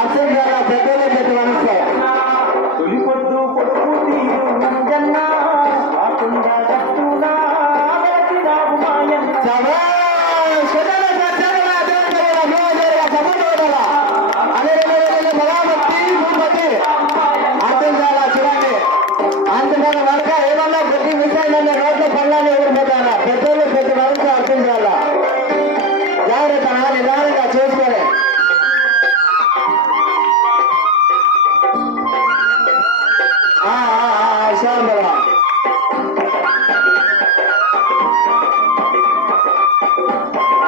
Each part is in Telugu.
అసలు చాలా పెద్దలు పెద్ద మనసు తొలి పొద్దు పొడుపు తీరు నంజన్న ఆకుండా దట్టునా వెలసినావు మాయన్న శభాష్!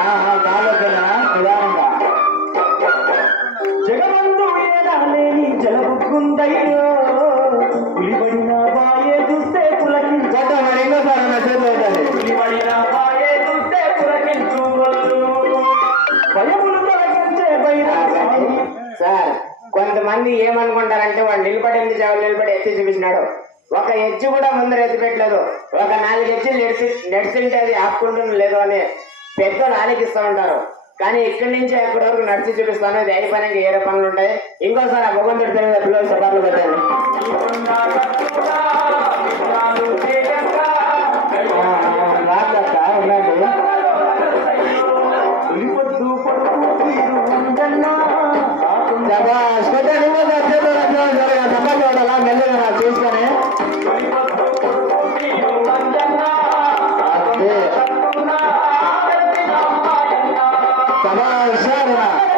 ఆ, జగమందు పులిబడిన బాయే చూస్తే పులకించు మరి ఇంకోసారి నా చేతిలో పులిబడిన బాయే చూస్తే పులకించు భయములు తొలగించే సార్ కొంతమంది ఏమనుకుంటారంటే వాడు నిలబడింది చాలు నిలబడి ఎత్తి చూపించినాడు ఒక ఎజ్జు కూడా ముందర ఎత్తిపెట్టలేదు ఒక నాలుగు ఎజ్జులు నెడిసి నడిచింటే అది ఆపుకుంటుంది లేదు అని పెద్దలు ఆలోచిస్తూ ఉంటారు కానీ ఇక్కడి నుంచి ఎక్కడి వరకు నడిచి చూపిస్తాను ఇది అయిపోయినాక ఏ పనులు ఉంటాయి ఇంకోసారి ఆ భగవంతుడి తెలియదు పిల్లలు సభలు పెట్టాను ఉండండి. كما أنشأنا